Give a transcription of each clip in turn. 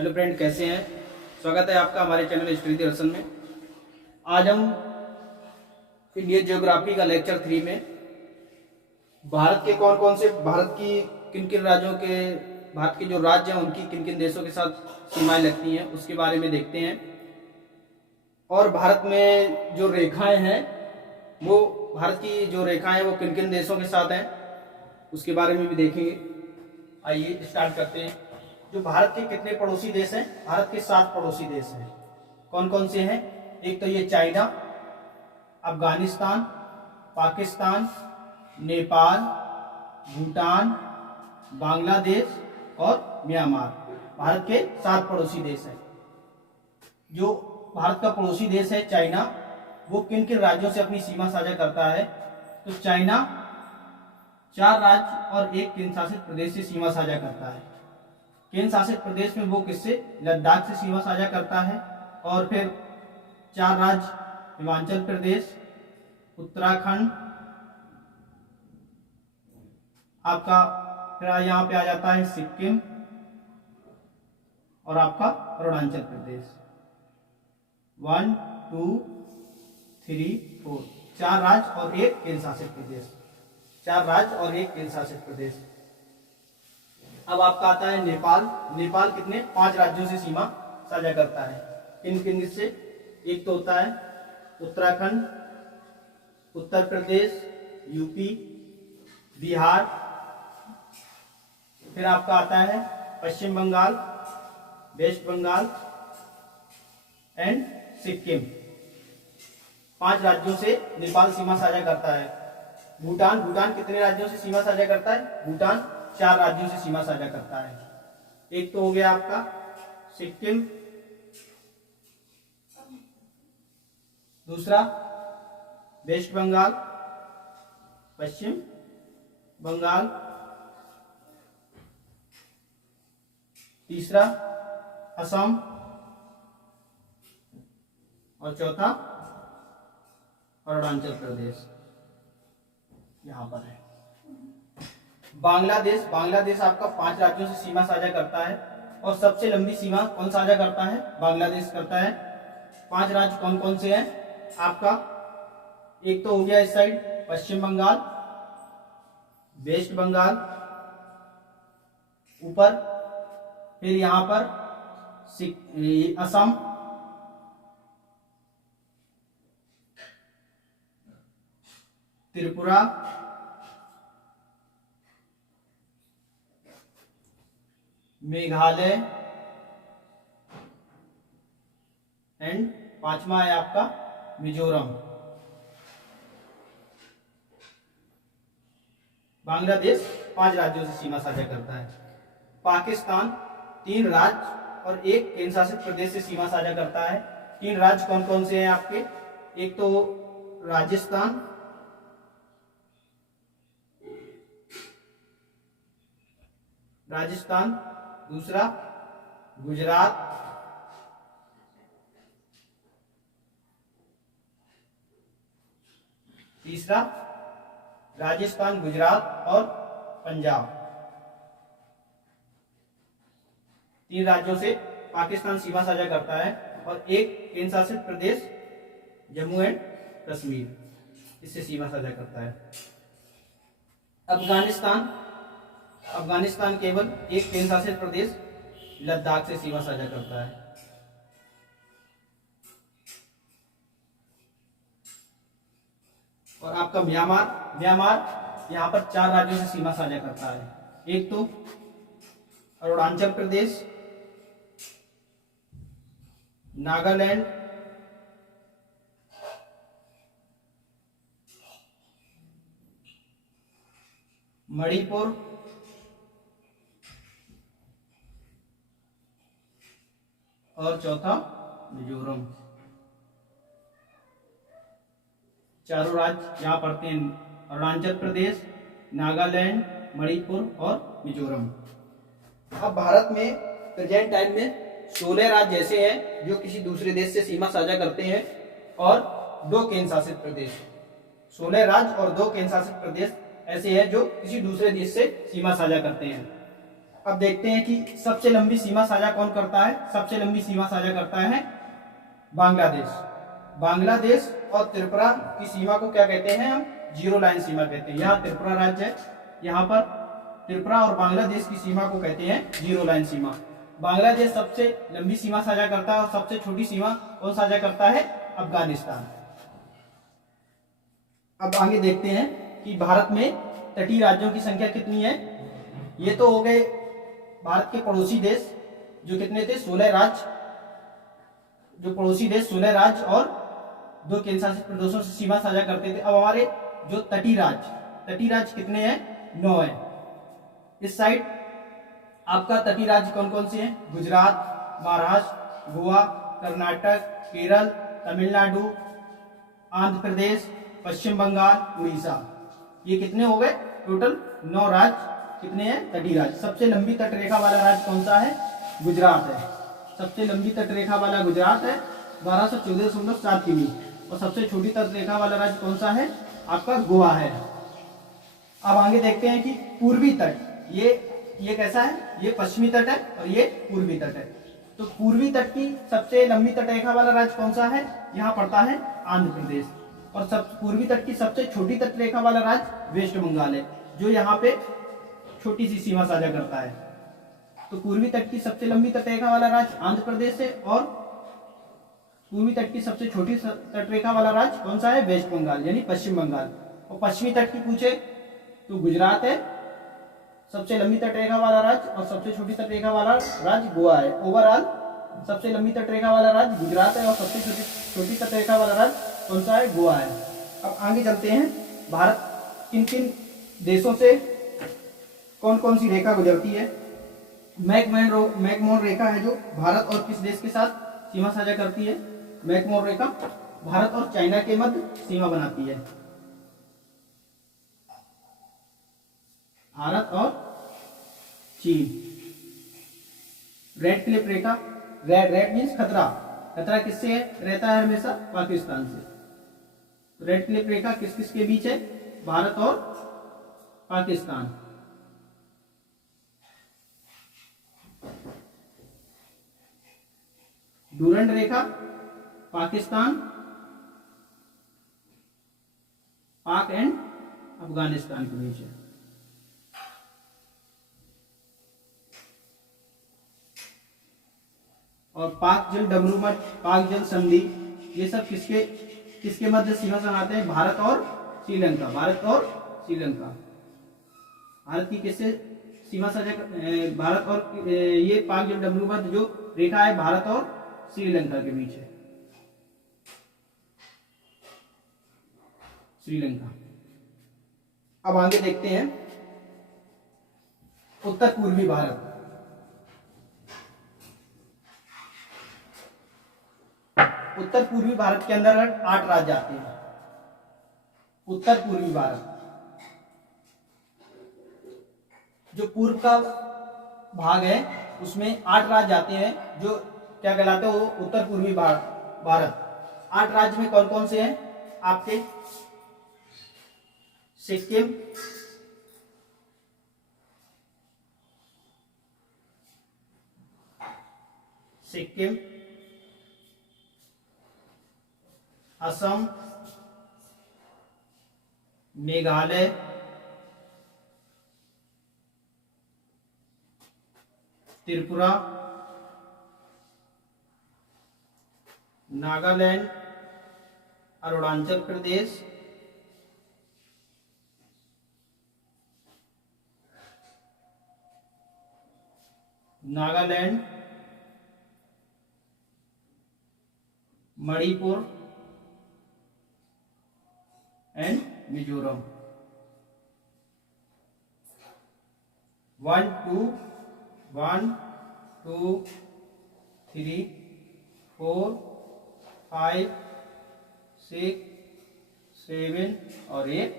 Hello friend, कैसे हैं। स्वागत है आपका हमारे चैनल हिस्ट्री दर्शन में। आज हम इंडियन ज्योग्राफी का लेक्चर 3 में भारत के कौन कौन से भारत की किन किन राज्यों के भारत के जो राज्य हैं उनकी किन किन देशों के साथ सीमाएं लगती हैं उसके बारे में देखते हैं। और भारत में जो रेखाएं हैं वो भारत की जो रेखाएं हैं वो किन किन देशों के साथ हैं उसके बारे में भी देखेंगे। आइए स्टार्ट करते हैं। जो भारत के कितने पड़ोसी देश हैं? भारत के 7 पड़ोसी देश हैं। कौन कौन से हैं? एक तो ये चाइना, अफगानिस्तान, पाकिस्तान, नेपाल, भूटान, बांग्लादेश और म्यांमार। भारत के 7 पड़ोसी देश हैं। जो भारत का पड़ोसी देश है चाइना, वो किन किन राज्यों से अपनी सीमा साझा करता है? तो चाइना 4 राज्य और 1 केंद्र शासित प्रदेश से सीमा साझा करता है। केंद्र शासित प्रदेश में वो किससे? लद्दाख से सीमा साझा करता है। और फिर 4 राज्य हिमाचल प्रदेश, उत्तराखंड, आपका फिर यहाँ पे आ जाता है सिक्किम और आपका अरुणाचल प्रदेश। 1 2 3 4 4 राज्य और 1 केंद्र शासित प्रदेश। 4 राज्य और 1 केंद्र शासित प्रदेश। अब आपका आता है नेपाल। नेपाल कितने? 5 राज्यों से सीमा साझा करता है। किन किन से? एक तो होता है उत्तराखंड, उत्तर प्रदेश, यूपी, बिहार, फिर आपका आता है पश्चिम बंगाल, वेस्ट बंगाल एंड सिक्किम। 5 राज्यों से नेपाल सीमा साझा करता है। भूटान कितने राज्यों से सीमा साझा करता है? भूटान 4 राज्यों से सीमा साझा करता है। एक तो हो गया आपका सिक्किम, दूसरा वेस्ट बंगाल, पश्चिम बंगाल, तीसरा असम और चौथा अरुणाचल प्रदेश यहां पर है। बांग्लादेश आपका 5 राज्यों से सीमा साझा करता है। और सबसे लंबी सीमा कौन साझा करता है? बांग्लादेश करता है। 5 राज्य कौन कौन से हैं आपका? एक तो हो गया इस साइड पश्चिम बंगाल, वेस्ट बंगाल ऊपर, फिर यहां पर असम, त्रिपुरा, मेघालय एंड 5वां है आपका मिजोरम। बांग्लादेश 5 राज्यों से सीमा साझा करता है। पाकिस्तान 3 राज्य और 1 केंद्र शासित प्रदेश से सीमा साझा करता है। 3 राज्य कौन कौन से हैं आपके? एक तो राजस्थान, दूसरा गुजरात, तीसरा राजस्थान, गुजरात और पंजाब। 3 राज्यों से पाकिस्तान सीमा साझा करता है और 1 केंद्र शासित प्रदेश जम्मू एंड कश्मीर इससे सीमा साझा करता है। अफगानिस्तान केवल 1 केंद्र शासित प्रदेश लद्दाख से सीमा साझा करता है। और आपका म्यांमार यहाँ पर 4 राज्यों से सीमा साझा करता है। एक तो अरुणाचल प्रदेश, नागालैंड, मणिपुर, और चौथा मिजोरम। चारों राज्य यहाँ पड़ते हैं, अरुणाचल प्रदेश, नागालैंड, मणिपुर और मिजोरम। अब भारत में प्रेजेंट टाइम में 16 राज्य ऐसे हैं जो किसी दूसरे देश से सीमा साझा करते हैं और 2 केंद्र शासित प्रदेश। 16 राज्य और 2 केंद्र शासित प्रदेश ऐसे हैं जो किसी दूसरे देश से सीमा साझा करते हैं। अब देखते हैं कि सबसे लंबी सीमा साझा कौन करता है। सबसे लंबी सीमा साझा करता है बांग्लादेश। बांग्लादेश और त्रिपुरा की सीमा को क्या कहते हैं हम? जीरो लाइन सीमा कहते हैं। यहाँ त्रिपुरा राज्य है, यहाँ पर त्रिपुरा और बांग्लादेश की सीमा को कहते हैं जीरो लाइन सीमा। बांग्लादेश सबसे लंबी सीमा साझा करता है और सबसे छोटी सीमा कौन साझा करता है? अफगानिस्तान। अब आगे देखते हैं कि भारत में तटीय राज्यों की संख्या कितनी है। ये तो हो गए भारत के पड़ोसी देश, जो कितने थे? 16 राज्य। जो पड़ोसी देश 16 राज्य और 2 केंद्रशासित प्रदेशों से सीमा साझा करते थे। अब हमारे जो तटीय राज्य कितने हैं? 9 है। इस साइड आपका तटीय राज्य कौन कौन से हैं? गुजरात, महाराष्ट्र, गोवा, कर्नाटक, केरल, तमिलनाडु, आंध्र प्रदेश, पश्चिम बंगाल, उड़ीसा। ये कितने हो गए? टोटल 9 राज्य कितने हैं? तटीय राज्य। सबसे लंबी तटरेखा वाला राज्य कौन सा है? गुजरात है। सबसे लंबी तटरेखा वाला गुजरात है, 1214.7 किमी। और सबसे छोटी तटरेखा वाला राज्य कौन सा है? आपका गोवा है। अब आगे देखते हैं कि पूर्वी तट, ये कैसा है? ये पश्चिमी तट है और ये पूर्वी तट है। तो पूर्वी तट की सबसे लंबी तटरेखा वाला राज्य कौन सा है? यहाँ पड़ता है आंध्र प्रदेश। और पूर्वी तट की सबसे छोटी तटरेखा वाला राज्य वेस्ट बंगाल है, जो यहाँ पे छोटी सी सीमा साझा करता है। तो पूर्वी तट की सबसे लंबी तटरेखा वाला राज्य आंध्र प्रदेश है और पूर्वी तट की सबसे छोटी तटरेखा वाला राज्य कौन सा है? वेस्ट बंगाल यानी पश्चिम बंगाल। और पश्चिमी तट की पूछे तो गुजरात है सबसे लंबी तटरेखा वाला राज्य और सबसे छोटी तटरेखा वाला राज्य गोवा है। ओवरऑल सबसे लंबी तटरेखा वाला राज्य गुजरात है और सबसे छोटी तटरेखा वाला राज्य कौन सा है? गोवा है। अब आगे चलते हैं, भारत किन किन देशों से कौन कौन सी रेखा गुजरती है। मैकमोहन रेखा है जो भारत और किस देश के साथ सीमा साझा करती है? मैकमोहन रेखा भारत और चाइना के मध्य सीमा बनाती है। भारत और चीन। रेड क्लिफ रेखा, रेड मीन्स खतरा। खतरा किससे रहता है? हमेशा पाकिस्तान से। रेड क्लिफ रेखा किस किस के बीच है? भारत और पाकिस्तान। डूरंड रेखा पाकिस्तान, पाक एंड अफगानिस्तान के बीच है। और पाक जल डमरूमठ, पाक जल संधि, ये सब किसके मध्य सीमा बनाते हैं? भारत और श्रीलंका। भारत और श्रीलंका। भारत की किससे सीमा साझा? भारत और ये पाक जल डमरूमठ जो रेखा है भारत और श्रीलंका के बीच है। श्रीलंका। अब आगे देखते हैं उत्तर पूर्वी भारत। उत्तर पूर्वी भारत के अंदर 8 राज्य आते हैं। उत्तर पूर्वी भारत जो पूर्व का भाग है उसमें 8 राज्य आते हैं जो क्या कहलाते हैं? वो उत्तर पूर्वी भारत। 8 राज्य में कौन कौन से हैं आपके? सिक्किम, असम, मेघालय, त्रिपुरा, नागालैंड, अरुणाचल प्रदेश, नागालैंड, मणिपुर एंड मिजोरम। 1 2 1 2 3 4 5 6 7 और 8।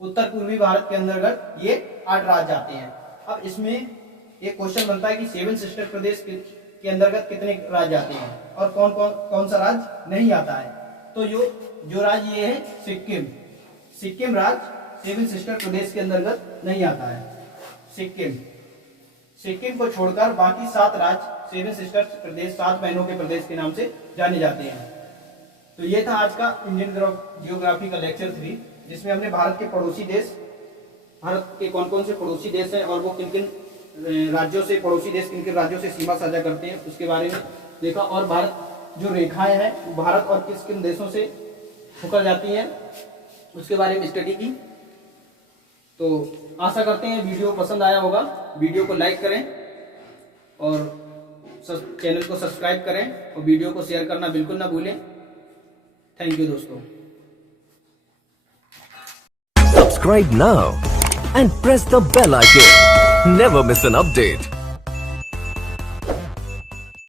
उत्तर पूर्वी भारत के अंतर्गत ये 8 राज्य आते हैं। अब इसमें एक क्वेश्चन बनता है कि 7 सिस्टर प्रदेश के अंतर्गत कितने राज्य आते हैं और कौन सा राज्य नहीं आता है। तो जो राज्य ये है सिक्किम राज्य 7 सिस्टर प्रदेश के अंतर्गत नहीं आता है। सिक्किम सिक्किम को छोड़कर बाकी 7 राज्य 7 सिस्टर्स प्रदेश, 7 बहनों के प्रदेश के नाम से जाने जाते हैं। तो ये था आज का इंडियन जियोग्राफी का लेक्चर 3, जिसमें हमने भारत के पड़ोसी देश, भारत के कौन कौन से पड़ोसी देश हैं और वो किन किन राज्यों से, पड़ोसी देश किन किन राज्यों से सीमा साझा करते हैं उसके बारे में देखा। और भारत जो रेखाएं हैं वो भारत और किस किन देशों से होकर जाती हैं उसके बारे में स्टडी की। तो आशा करते हैं वीडियो पसंद आया होगा। वीडियो को लाइक करें और चैनल को सब्सक्राइब करें और वीडियो को शेयर करना बिल्कुल ना भूलें। थैंक यू दोस्तों। Subscribe now and press the bell icon. Never miss an update.